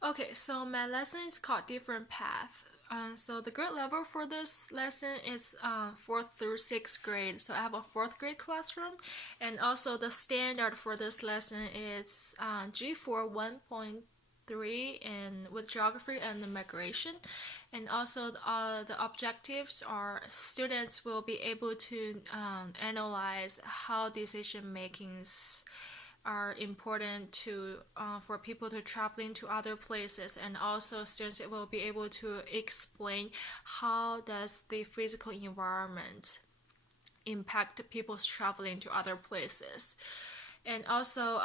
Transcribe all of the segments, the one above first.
Okay, so my lesson is called Different Path. So the grade level for this lesson is 4th through 6th grade. So I have a 4th grade classroom, and also the standard for this lesson is G4 1.3 and with geography and the migration. And also the objectives are students will be able to analyze how decision makings are important to for people to traveling to other places, and also students will be able to explain how does the physical environment impact people's traveling to other places. And also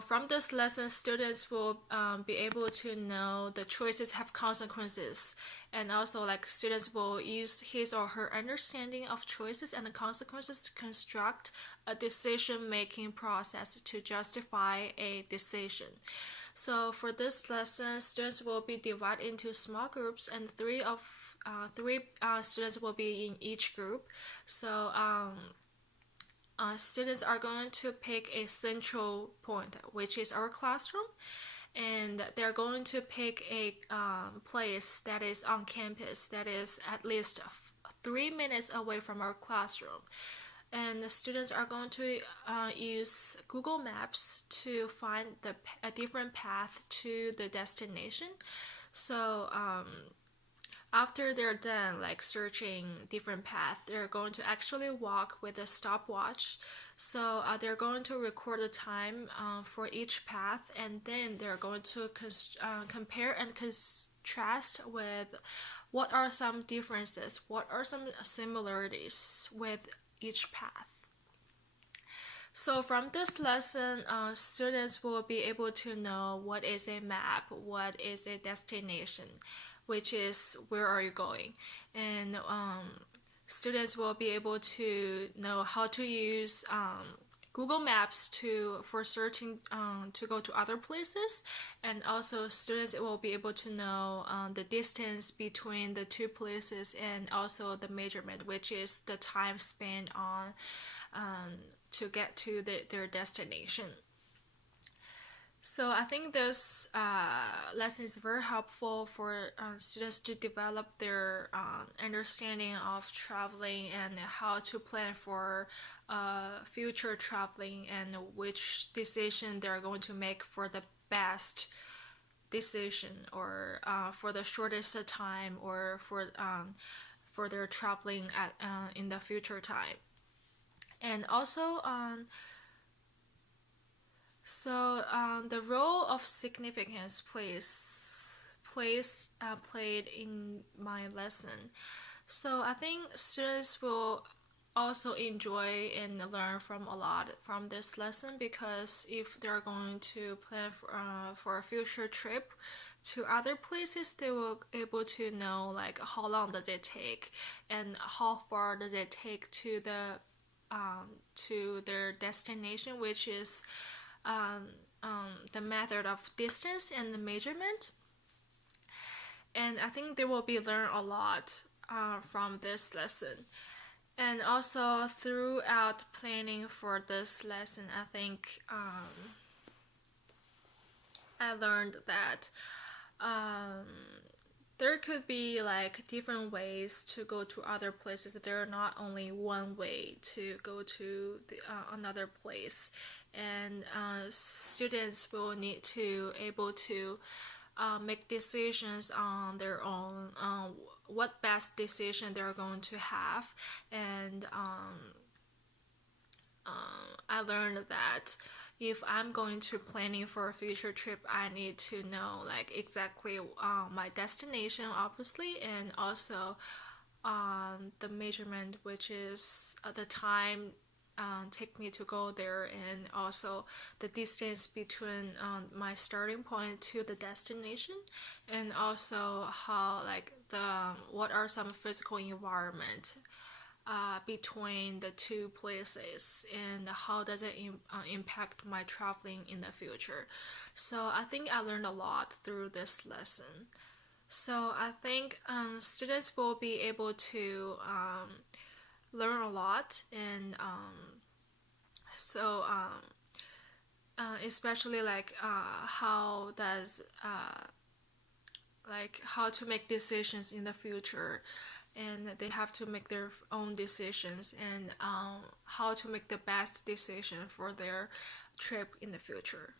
from this lesson, students will be able to know the choices have consequences, and also like students will use his or her understanding of choices and the consequences to construct a decision-making process to justify a decision. So for this lesson, students will be divided into small groups, and three students will be in each group. So students are going to pick a central point, which is our classroom, and they're going to pick a place that is on campus that is at least 3 minutes away from our classroom. And the students are going to use Google Maps to find a different path to the destination. So after they're done like searching different paths, they're going to actually walk with a stopwatch. So they're going to record the time for each path, and then they're going to compare and contrast with what are some differences, what are some similarities with each path. So from this lesson, students will be able to know what is a map, what is a destination, which is where are you going, and students will be able to know how to use Google Maps for searching to go to other places, and also students will be able to know the distance between the two places, and also the measurement, which is the time spent on to get to their destination. So I think this lesson is very helpful for students to develop their understanding of traveling and how to plan for future traveling, and which decision they're going to make for the best decision, or for the shortest time, or for their traveling in the future time. And also the role of significance played in my lesson. So I think students will also enjoy and learn from a lot from this lesson, because if they're going to plan for a future trip to other places, they will able to know like how long does it take, and how far does it take to their destination, which is the method of distance and the measurement. And I think they will be learn a lot from this lesson. And also throughout planning for this lesson, I think I learned that there could be like different ways to go to other places. There are not only one way to go to another place, and students will need to able to make decisions on their own, what best decision they're going to have. And I learned that if I'm going to planning for a future trip, I need to know like exactly my destination, obviously, and also the measurement, which is the time take me to go there, and also the distance between my starting point to the destination, and also how like what are some physical environment between the two places, and how does it impact my traveling in the future. So I think I learned a lot through this lesson. So I think students will be able to learn a lot, and so especially like how does like how to make decisions in the future, and they have to make their own decisions, and how to make the best decision for their trip in the future.